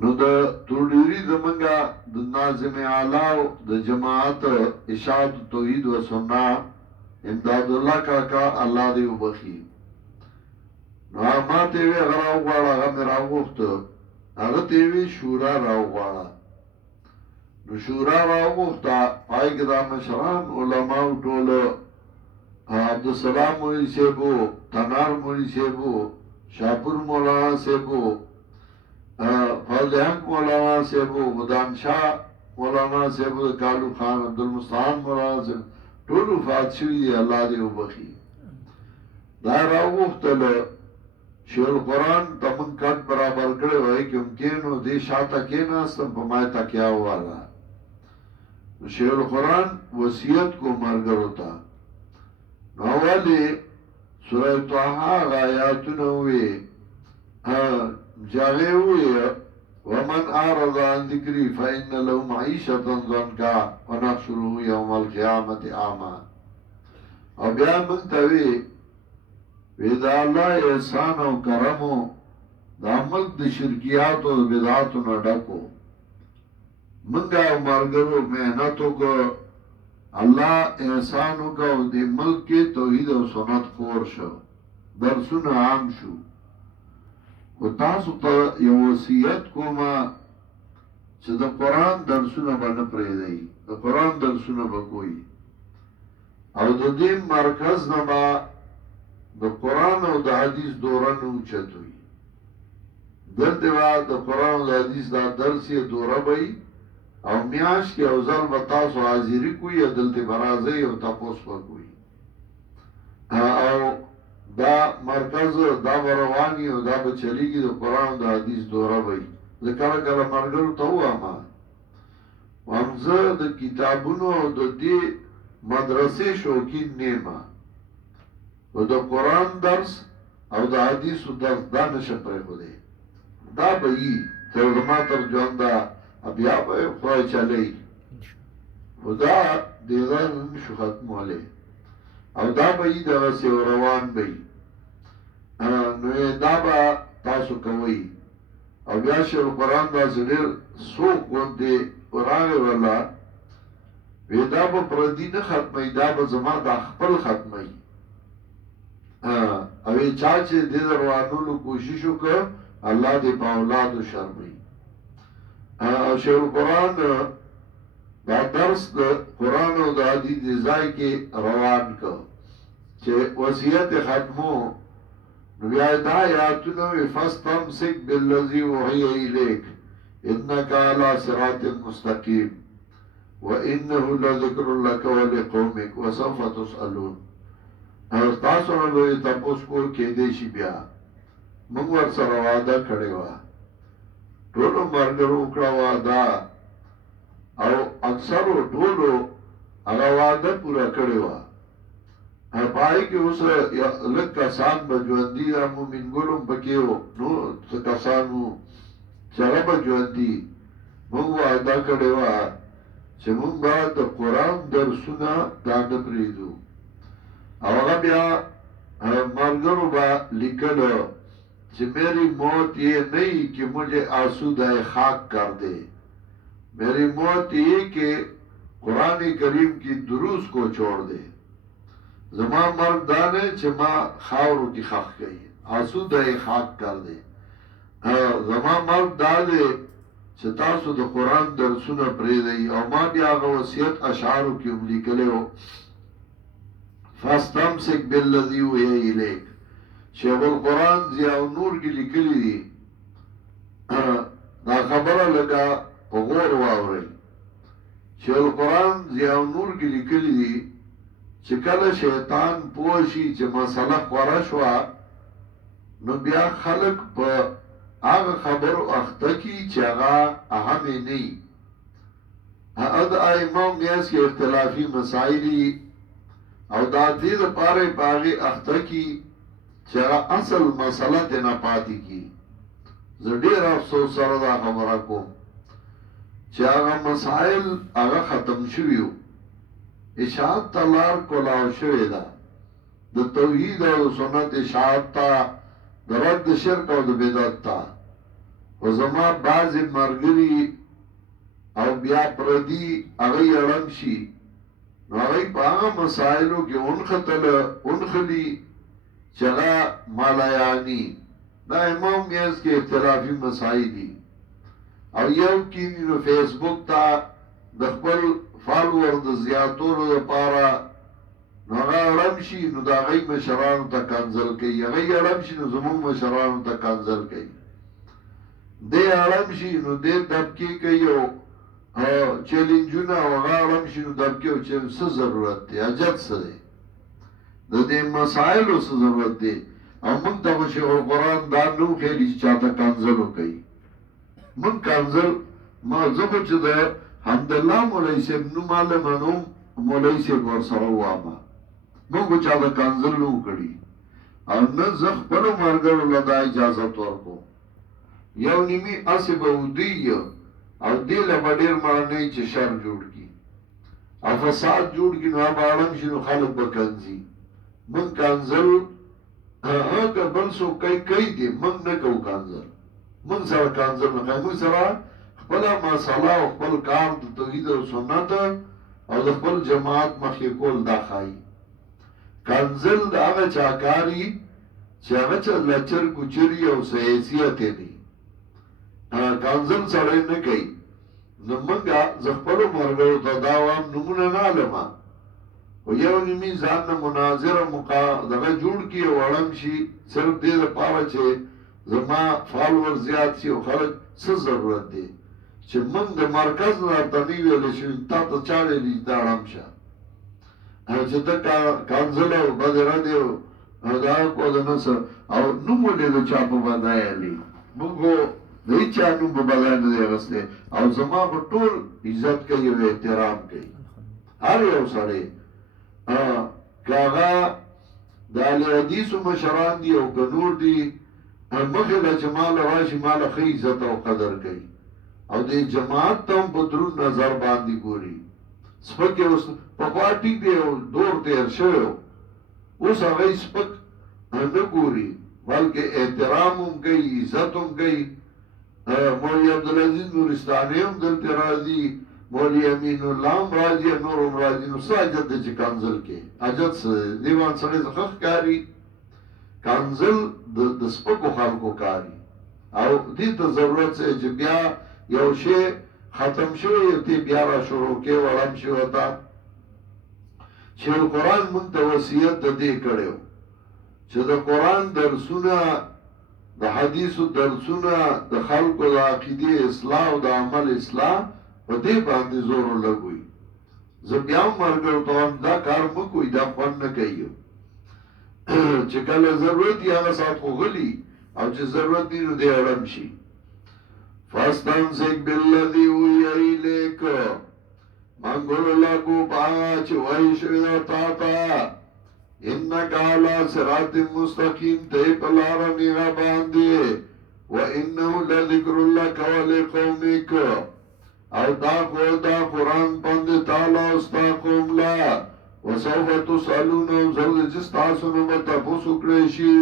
نو د توډيري زمنګا د ناظم اعلی د جماعت اشاعت توحید و سنت امداد الله کاکا الله دې وبخي نو ما ته وی غراو غواړه هغه مې راوغوښته هغه ته وی شورا راوغواړه نو شورا راوغوښته پای کې دا مشران علماء ټول عبدالسلام مولی صاحبو تنار مولی صاحبو شاپور مولانا صاحبو فوزیان مولانا صاحبو مدان شاہ مولانا صاحبو کالو خان عبدالمستعان مولانا صاحب ټول وفات شوي دي الله دې وبخي دا راوغوښتل شیخ القرآن ته مونږ کټ برابر کړی وای کوم کینو دې شاته کېناستم په ما تکیه وواله شیخ القرآن وصیت کو ملګرو ته نو ولې سوره طه هغه آیاتونه وې جاغه وې ومن اعرض عن ذکری فإن له معیشة ضنکا ونحشره یوم القیامة اعمى او بیا موږ ته وی دا الله احسان او کرمو دا ملک د شرکیات او بدعاتو نه ډکو منګه مرګرو مهنت وکړو الله احسان وکړو د ملک کې توحید او سنت خور شو درسونه عام شو و تاسو ته یو وصیت کومه چې د قرآن درسونه باندې پرېږدئ د قرآن درسونه به کوئ او د دې مرکز نه به د قرآن او د حدیث دوره نه اوچت وي دلته به د قرآن او د حدیث دا درس یې دوره به وي او میاشت کې او ځل به تاسو حاضري کوئ او دلته به راځئ او تپوس به کوئ او دا مرکز دا به رواني او دا به چلیږي د قرآن او د حدیث دوره به وي زه کله کله ملګرو ته ووایم زه د کتابونو او د دې مدرسې شوقین نیمه و د قرآن درس او د حدیثو درس دا نشه پرېښودی دا به وي تر زما تر ژونده بیا به خدای چلی خو دا دې ځای نشو ختمولی او دا به وي دغسې روان به وي نو دا به تاسو کوئ او بیا شیخ القرآن داسې ډېر څوک غوندې راغی ولا وی دا به پردي نه ختموي دا به زما دا خپل ختموي او چا چې دې روانولو کوشش وکړ الله دې په اولادو شرموي او شیخ القرآن دا درس د قرآن او د حدیث ځای کې روان کړ چې وصیت ختمو نو بیا دا آیاتونه وی فاستمسک بالذی اوحی الیک انک علی صراط مستقیم وانه لذکر لک ولقومک وسوف تسألون او تاسو نه به تاسو کو کې دې شي بیا موږ ورسره وعده کړې و ټولو مرګرو کړه وعده او اکثرو ټولو هغه وعده پوره کړې و پای کې اوس لږ کسان به ژوندي دا مومن ګلم پکې وو نو څه کسان وو چې هغه به ژوندي موږ وعده کړې وه چې موږ به د قرآن درسونه دا نه پرېږدو او هغه بیا ملګرو به لیکلو چې میری موت یہ نہیں کہ مجھے آسودہ خاک کر دے میری موت یہ کہ قرآن کریم کی دروس کو چھوڑ دے زما مرگ دانے چې ما خاورو کی خخ گئی آسودہ خاک کر دے زما مرگ دانے چې تاسو د قرآن درسونه پرېږدئ او ما بیا هغه وصیت اشعارو کې هم لیکلی و فاستمسک بالذی اوحی الیک شیخ القرآن ضیاء النور کې لیکلی دي دا خبره لکه په غور واورئ شیخ القرآن ضیاء النور کې لیکلی دي چې کله شیطان پوه شي چې مسله خوره شوه نو بیا خلک په هغه خبرو اخته کی چې هغه اهمې نه وي هغه د ائمو میاس کې اختلافي مسایلي او دا دې دپاره یې په هغې اخته کی چې هغه اصل مسله دې نه پاتې کی زه ډېر افسوس سره دا خبره کوم چې هغه مسایل هغه ختم شوي وو اشاعت ته لار کولاو شوې ده د توحید او سنت اشاعت ته د رد شرک او د بدعت ته و زما بعضې ملګري او بیا پردي هغوی اړم شي نو هغوی په هغه مسایلو کې ونخلي چې هغه مالایاني دا امام میاز کې اختلافي مسایل دي او یو کینی نو فیسبوک ته د خپل فالوور د زیاتولو لپاره نو هغه اړم شي نو د هغوی مشرانو ته کنځل کوي هغوی اړم شي نو زمونږ مشرانو ته کنځل کوي دی اړم شي نو دی دبکې کوي او چیلنجونه او هغه اړم شي نو دبکې او چې څه ضرورت دی حاجت څه دی د دې مسایلو څه ضرورت دی او موږ ته خو شیخ القرآن دا نه وښیلي چې چاته کنځل وکوي موږ کنځل ما زه خو چې د حمدالله مولوي صاحب نوم هله منوم مولوي صاحب ورسره ووامه موږ خو چاته کنځل نه وکړي او نه زه خپلو ملګرو له دا اجازت ورکوم یو نیمي هسې به ودي او دې له به ډېر معنی چې شر جوړ کړي او فساد جوړ کړي نو به اړم شي نو خلک به کنځي موږ کنځل که بل څوک کوي دي موږ نه کوو کنځل موږ سره کنځل نه کوو موږ سره خپله مسله او خپل کار د توحید او سنت او د خپل جماعت مخکې کول دا ښایي کنځل د هغه چا کاري چې هغه چا لچر کوچري او څه حیثیت یې دی کنځل سړی نه کوي نو موږ زه خپلو ملګرو ته دا وایم نومونه نه علمه خو یو نیمي ځان نه مناظره دغه جوړ کړي او اړم شي صرف دې لپاره چې زما فالوور زیات شي او خلک څه ضرورت دی چې موږ د مرکز نه راته نه ویلی شوي تا ته چا ویلي چې ته اړم شه چې ته کنځل او بدردې او دا کو د نه څه او نوم ولې د چا په بدایلي موږ د هېچا نوم په بدای نه دی اخیستی او زما خو ټول عزت کوي او احترام کوي هر یو سړی که هغه د اهل حدیثو مشران دي او که نور دي مخې له چې ماله راشي ماله ښه عزت او قدر کوي او دې جماعت ته هم په دروند نظر باندې ګوري سپک یې اوس پخوا ټیک دی او دور تېر شوی اوس هغه سپک نه ګوري بلکې احترام هم کوي عزت هم کوي مولوي عبدالعزیز نورستاني هم دلته راځي مولوي امین الله هم راځي نور هم راځي نو څه حاجت دی چې کنځل کې حاجت څه دی دیوان سړی څخه ښکاري کنځل د سپکو خلکو کاري او دې ته ضرورت څه چې بیا یو شی ختم شوی ته بیا را شروع کې وړم شي وتا چې قرآن مونږ ته وصیت د دې کړو چې د قرآن درسونه د حدیثو درسونه د خلکو د عقیدې اصلاح او د عمل اصلاح په دې باندې زور لګوي زه بیا هم ملګرو ته وایم دا کار مه کوئ دا خوند نه کوي چې کله ضرورت وي هغه ساعت خو غلي او چې ضرورت وي نو دی اړم شي فاستمسک بالذي اوحي الیک منګولو لګو په هغه چې وحي شوي ده تا ته انک علی صراط مستقیم دی په لاره نیغه باندې وانه لذکر لک ولقومک او دا قرآن باندې تعالی او ستا قوم لا وسوف تسألون او زرد چې ستاسو نه به تپوس وکړی شي